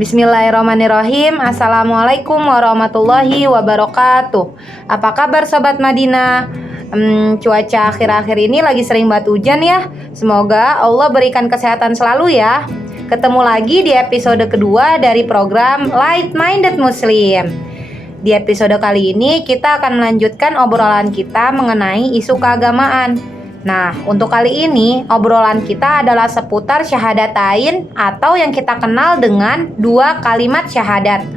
Bismillahirrahmanirrahim. Assalamualaikum warahmatullahi wabarakatuh. Apa kabar Sobat Madinah? Cuaca akhir-akhir ini lagi sering banget hujan ya. Semoga Allah berikan kesehatan selalu ya. Ketemu lagi di episode kedua dari program Light Minded Muslim. Di episode kali ini kita akan melanjutkan obrolan kita mengenai isu keagamaan. Nah, untuk kali ini obrolan kita adalah seputar syahadatain atau yang kita kenal dengan dua kalimat syahadat.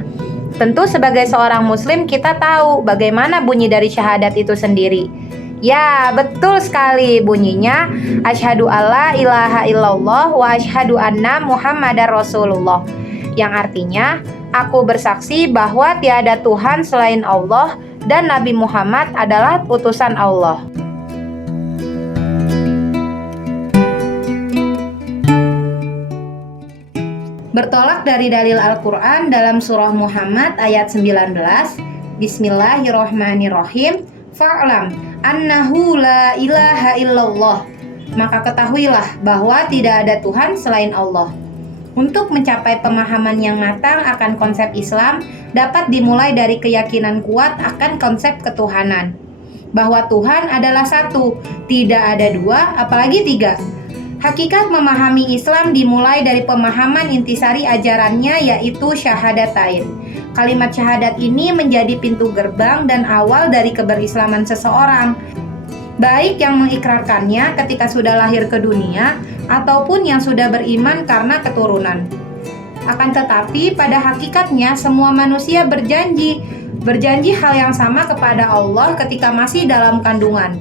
Tentu sebagai seorang muslim kita tahu bagaimana bunyi dari syahadat itu sendiri. Ya, betul sekali bunyinya asyhadu alla ilaha illallah wa asyhadu anna muhammadar rasulullah. Yang artinya aku bersaksi bahwa tiada Tuhan selain Allah dan Nabi Muhammad adalah utusan Allah. Bertolak dari dalil Al-Quran dalam surah Muhammad ayat 19, Bismillahirrohmanirrohim, Fa'lam annahu la ilaha illallah. Maka ketahuilah bahwa tidak ada Tuhan selain Allah. Untuk mencapai pemahaman yang matang akan konsep Islam dapat dimulai dari keyakinan kuat akan konsep ketuhanan. Bahwa Tuhan adalah satu, tidak ada dua, apalagi tiga. Hakikat memahami Islam dimulai dari pemahaman intisari ajarannya yaitu syahadatain. Kalimat syahadat ini menjadi pintu gerbang dan awal dari keberislaman seseorang. Baik yang mengikrarkannya ketika sudah lahir ke dunia ataupun yang sudah beriman karena keturunan. Akan tetapi pada hakikatnya semua manusia berjanji hal yang sama kepada Allah ketika masih dalam kandungan.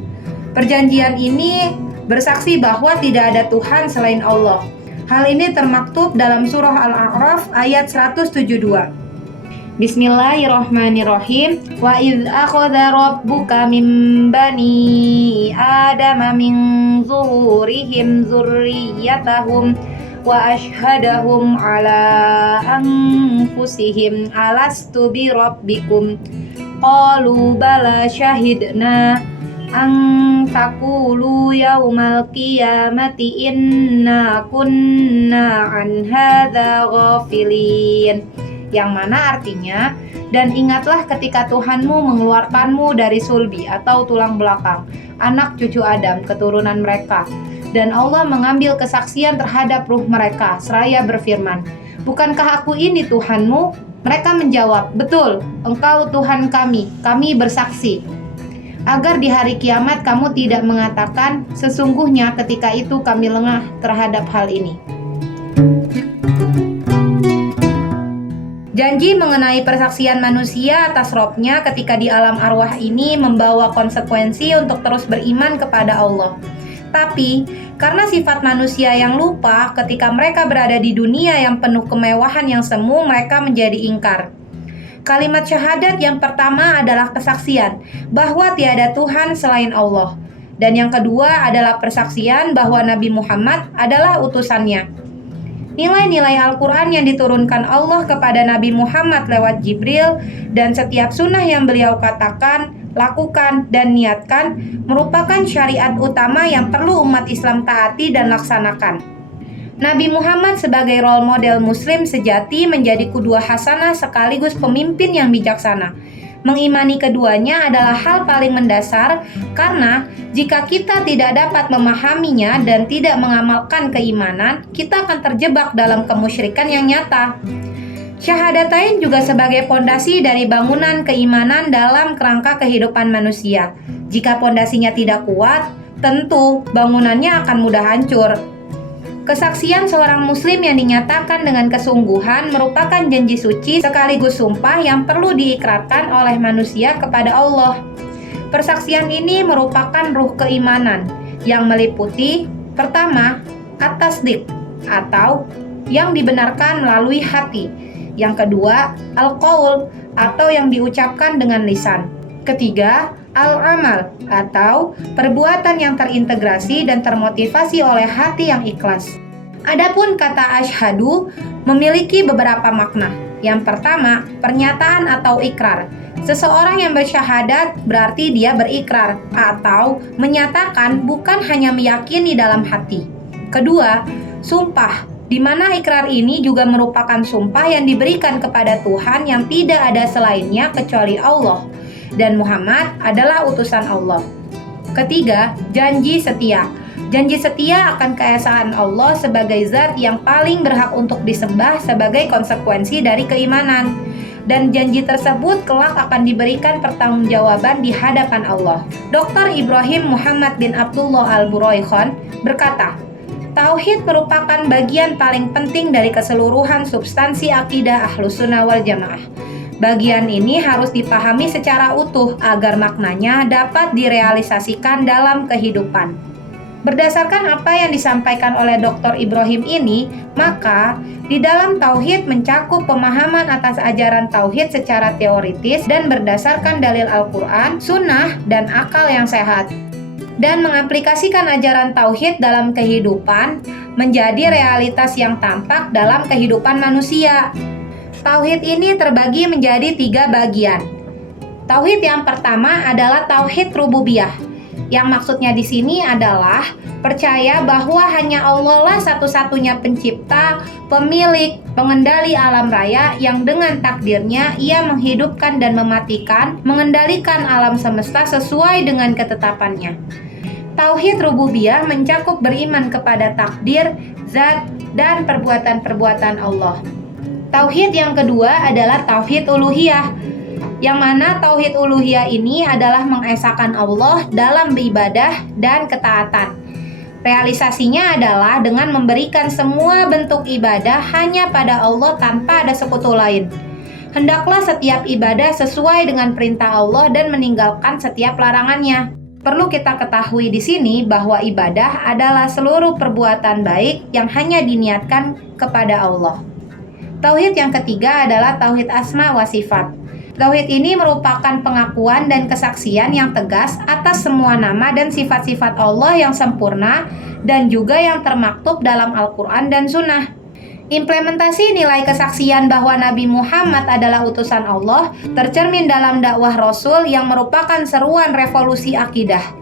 Perjanjian ini bersaksi bahwa tidak ada Tuhan selain Allah. Hal ini termaktub dalam surah Al-A'raf ayat 172. Bismillahirrahmanirrahim. Wa idz akhadha rabbuka min bani adama min zuhurihim dzurriyyatahum wa ashhadahum ala anfusihim alastu bi rabbikum qalu bala syahidna ang taqulu yaumal qiyamati inna kunna an hadza ghafilin, yang mana artinya, dan ingatlah ketika Tuhanmu mengeluarkanmu dari sulbi atau tulang belakang anak cucu Adam keturunan mereka, dan Allah mengambil kesaksian terhadap ruh mereka seraya berfirman, bukankah aku ini Tuhanmu? Mereka menjawab, betul, engkau Tuhan kami bersaksi. Agar di hari kiamat kamu tidak mengatakan, sesungguhnya ketika itu kami lengah terhadap hal ini. Janji mengenai persaksian manusia atas robnya ketika di alam arwah ini membawa konsekuensi untuk terus beriman kepada Allah. Tapi, karena sifat manusia yang lupa, ketika mereka berada di dunia yang penuh kemewahan yang semu, mereka menjadi ingkar. Kalimat syahadat yang pertama adalah kesaksian bahwa tiada Tuhan selain Allah. Dan yang kedua adalah persaksian bahwa Nabi Muhammad adalah utusannya. Nilai-nilai Al-Quran yang diturunkan Allah kepada Nabi Muhammad lewat Jibril dan setiap sunnah yang beliau katakan, lakukan, dan niatkan merupakan syariat utama yang perlu umat Islam taati dan laksanakan. Nabi Muhammad sebagai role model muslim sejati menjadi qudwah hasanah sekaligus pemimpin yang bijaksana. Mengimani keduanya adalah hal paling mendasar karena jika kita tidak dapat memahaminya dan tidak mengamalkan keimanan, kita akan terjebak dalam kemusyrikan yang nyata. Syahadatain juga sebagai pondasi dari bangunan keimanan dalam kerangka kehidupan manusia. Jika pondasinya tidak kuat, tentu bangunannya akan mudah hancur. Kesaksian seorang muslim yang dinyatakan dengan kesungguhan merupakan janji suci sekaligus sumpah yang perlu diikrarkan oleh manusia kepada Allah. Persaksian ini merupakan ruh keimanan yang meliputi pertama, at-tasdiq atau yang dibenarkan melalui hati. Yang kedua, al-qaul atau yang diucapkan dengan lisan. Ketiga, al-amal atau perbuatan yang terintegrasi dan termotivasi oleh hati yang ikhlas. Adapun kata asyhadu memiliki beberapa makna. Yang pertama, pernyataan atau ikrar. Seseorang yang bersyahadat berarti dia berikrar atau menyatakan bukan hanya meyakini dalam hati. Kedua, sumpah di mana ikrar ini juga merupakan sumpah yang diberikan kepada Tuhan yang tidak ada selainnya kecuali Allah, dan Muhammad adalah utusan Allah. Ketiga, janji setia. Janji setia akan keesaan Allah sebagai zat yang paling berhak untuk disembah sebagai konsekuensi dari keimanan. Dan janji tersebut kelak akan diberikan pertanggungjawaban di hadapan Allah. Dr. Ibrahim Muhammad bin Abdullah Al-Buraikhan berkata, tauhid merupakan bagian paling penting dari keseluruhan substansi akidah Ahlussunnah wal Jamaah. Bagian ini harus dipahami secara utuh agar maknanya dapat direalisasikan dalam kehidupan. Berdasarkan apa yang disampaikan oleh Dr. Ibrahim ini, maka di dalam tauhid mencakup pemahaman atas ajaran tauhid secara teoritis dan berdasarkan dalil Al-Quran, sunnah, dan akal yang sehat. Dan mengaplikasikan ajaran tauhid dalam kehidupan menjadi realitas yang tampak dalam kehidupan manusia. Tauhid ini terbagi menjadi 3 bagian. Tauhid yang pertama adalah tauhid rububiyah, yang maksudnya di sini adalah percaya bahwa hanya Allah lah satu-satunya pencipta, pemilik, pengendali alam raya yang dengan takdirnya ia menghidupkan dan mematikan, mengendalikan alam semesta sesuai dengan ketetapannya. Tauhid rububiyah mencakup beriman kepada takdir, zat, dan perbuatan-perbuatan Allah. Tauhid yang kedua adalah tauhid uluhiyah, yang mana tauhid uluhiyah ini adalah mengesahkan Allah dalam beribadah dan ketaatan. Realisasinya adalah dengan memberikan semua bentuk ibadah hanya pada Allah tanpa ada sekutu lain. Hendaklah setiap ibadah sesuai dengan perintah Allah dan meninggalkan setiap larangannya. Perlu kita ketahui di sini bahwa ibadah adalah seluruh perbuatan baik yang hanya diniatkan kepada Allah. Tauhid yang ketiga adalah tauhid asma wa sifat. Tauhid ini merupakan pengakuan dan kesaksian yang tegas atas semua nama dan sifat-sifat Allah yang sempurna dan juga yang termaktub dalam Al-Quran dan Sunnah. Implementasi nilai kesaksian bahwa Nabi Muhammad adalah utusan Allah tercermin dalam dakwah Rasul yang merupakan seruan revolusi akidah.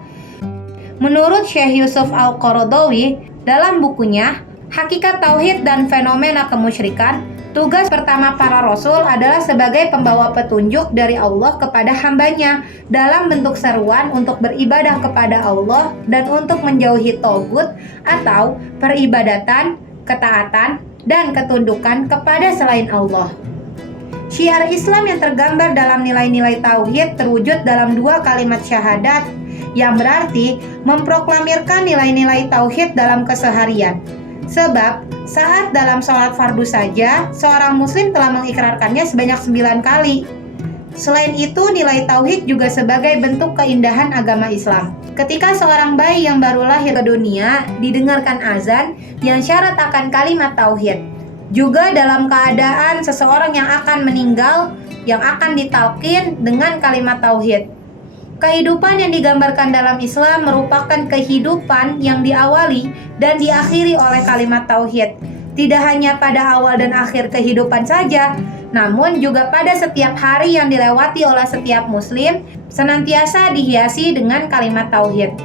Menurut Syekh Yusuf Al-Qaradawi dalam bukunya Hakikat Tauhid dan Fenomena Kemusyrikan, tugas pertama para Rasul adalah sebagai pembawa petunjuk dari Allah kepada hambanya dalam bentuk seruan untuk beribadah kepada Allah dan untuk menjauhi tagut atau peribadatan, ketaatan, dan ketundukan kepada selain Allah. Syiar Islam yang tergambar dalam nilai-nilai tauhid terwujud dalam 2 kalimat syahadat yang berarti memproklamirkan nilai-nilai tauhid dalam keseharian. Sebab saat dalam sholat fardu saja, seorang muslim telah mengikrarkannya sebanyak 9 kali. Selain itu, nilai tauhid juga sebagai bentuk keindahan agama Islam. Ketika seorang bayi yang baru lahir ke dunia didengarkan azan yang syarat akan kalimat tauhid. Juga dalam keadaan seseorang yang akan meninggal yang akan ditalqin dengan kalimat tauhid. Kehidupan yang digambarkan dalam Islam merupakan kehidupan yang diawali dan diakhiri oleh kalimat tauhid. Tidak hanya pada awal dan akhir kehidupan saja, namun juga pada setiap hari yang dilewati oleh setiap muslim senantiasa dihiasi dengan kalimat tauhid.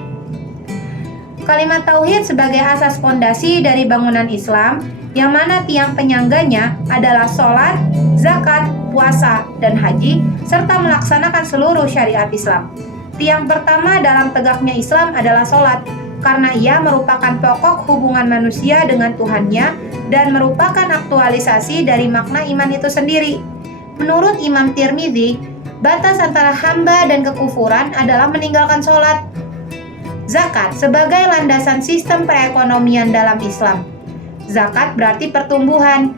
Kalimat tauhid sebagai asas fondasi dari bangunan Islam, yang mana tiang penyangganya adalah sholat, zakat, puasa, dan haji, serta melaksanakan seluruh syariat Islam. Tiang pertama dalam tegaknya Islam adalah sholat, karena ia merupakan pokok hubungan manusia dengan Tuhannya dan merupakan aktualisasi dari makna iman itu sendiri. Menurut Imam Tirmidzi, batas antara hamba dan kekufuran adalah meninggalkan sholat. Zakat sebagai landasan sistem perekonomian dalam Islam. Zakat berarti pertumbuhan,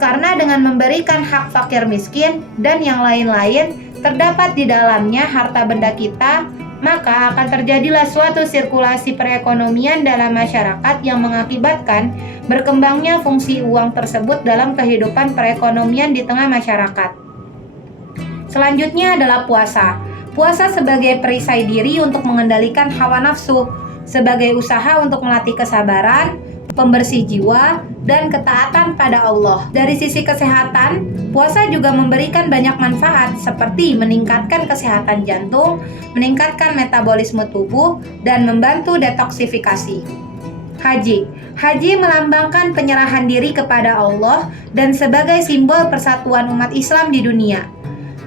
karena dengan memberikan hak fakir miskin dan yang lain-lain terdapat di dalamnya harta benda kita, maka akan terjadilah suatu sirkulasi perekonomian dalam masyarakat yang mengakibatkan berkembangnya fungsi uang tersebut dalam kehidupan perekonomian di tengah masyarakat. Selanjutnya adalah puasa. Puasa sebagai perisai diri untuk mengendalikan hawa nafsu, sebagai usaha untuk melatih kesabaran, pembersih jiwa, dan ketaatan pada Allah. Dari sisi kesehatan, puasa juga memberikan banyak manfaat seperti meningkatkan kesehatan jantung, meningkatkan metabolisme tubuh, dan membantu detoksifikasi. Haji. Haji melambangkan penyerahan diri kepada Allah dan sebagai simbol persatuan umat Islam di dunia.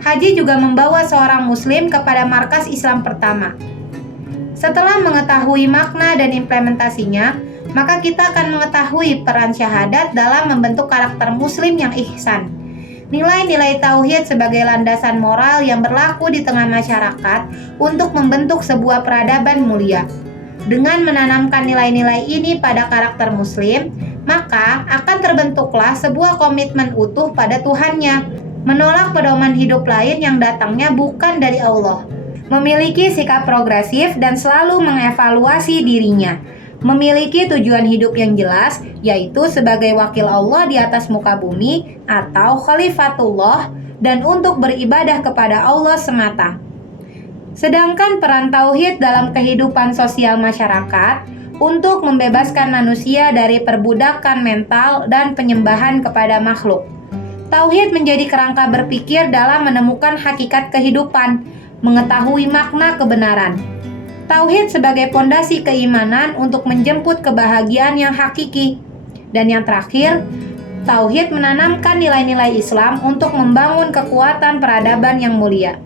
Haji juga membawa seorang muslim kepada markas Islam pertama. Setelah mengetahui makna dan implementasinya, maka kita akan mengetahui peran syahadat dalam membentuk karakter muslim yang ihsan. Nilai-nilai tauhid sebagai landasan moral yang berlaku di tengah masyarakat untuk membentuk sebuah peradaban mulia. Dengan menanamkan nilai-nilai ini pada karakter muslim, maka akan terbentuklah sebuah komitmen utuh pada Tuhannya, menolak pedoman hidup lain yang datangnya bukan dari Allah, memiliki sikap progresif dan selalu mengevaluasi dirinya, memiliki tujuan hidup yang jelas, yaitu sebagai wakil Allah di atas muka bumi atau khalifatullah, dan untuk beribadah kepada Allah semata. Sedangkan peran tauhid dalam kehidupan sosial masyarakat untuk membebaskan manusia dari perbudakan mental dan penyembahan kepada makhluk. Tauhid menjadi kerangka berpikir dalam menemukan hakikat kehidupan, mengetahui makna kebenaran. Tauhid sebagai pondasi keimanan untuk menjemput kebahagiaan yang hakiki. Dan yang terakhir, tauhid menanamkan nilai-nilai Islam untuk membangun kekuatan peradaban yang mulia.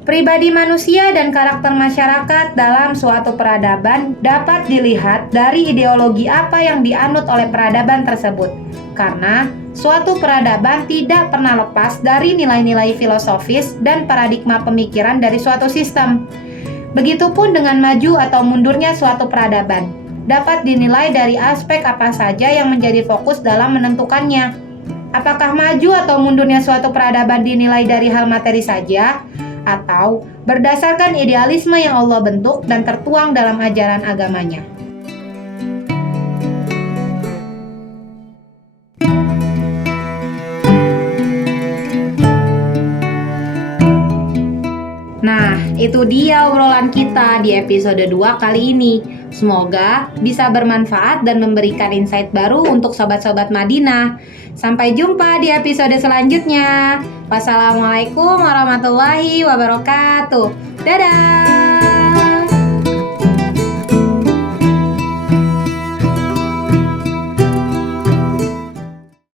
Pribadi manusia dan karakter masyarakat dalam suatu peradaban dapat dilihat dari ideologi apa yang dianut oleh peradaban tersebut. Karena suatu peradaban tidak pernah lepas dari nilai-nilai filosofis dan paradigma pemikiran dari suatu sistem. Begitupun dengan maju atau mundurnya suatu peradaban, dapat dinilai dari aspek apa saja yang menjadi fokus dalam menentukannya. Apakah maju atau mundurnya suatu peradaban dinilai dari hal materi saja, atau berdasarkan idealisme yang Allah bentuk dan tertuang dalam ajaran agamanya. Nah, itu dia obrolan kita di episode 2 kali ini. Semoga bisa bermanfaat dan memberikan insight baru untuk sobat-sobat Madinah. Sampai jumpa di episode selanjutnya. Wassalamualaikum warahmatullahi wabarakatuh. Dadah!